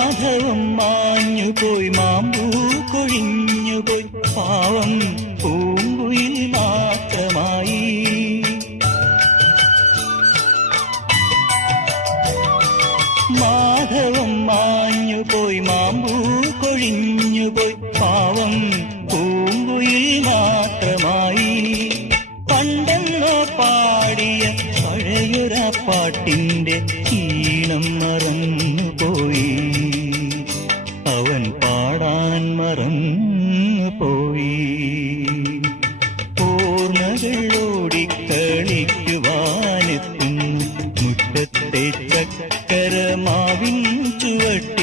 മാധവം മാഞ്ഞുപോയി മാമ്പൂ കൊഴിഞ്ഞുപോയി പാവം പൂങ്കുയിൽ മാത്രമായി. മാധവം മാഞ്ഞുപോയി മാമ്പൂ കൊഴിഞ്ഞുപോയി പാവം പൂങ്കുയിൽ മാത്രമായി. പണ്ടെന്നോ പാടിയ പഴയൊര പാട്ടിന്റെ ഈണം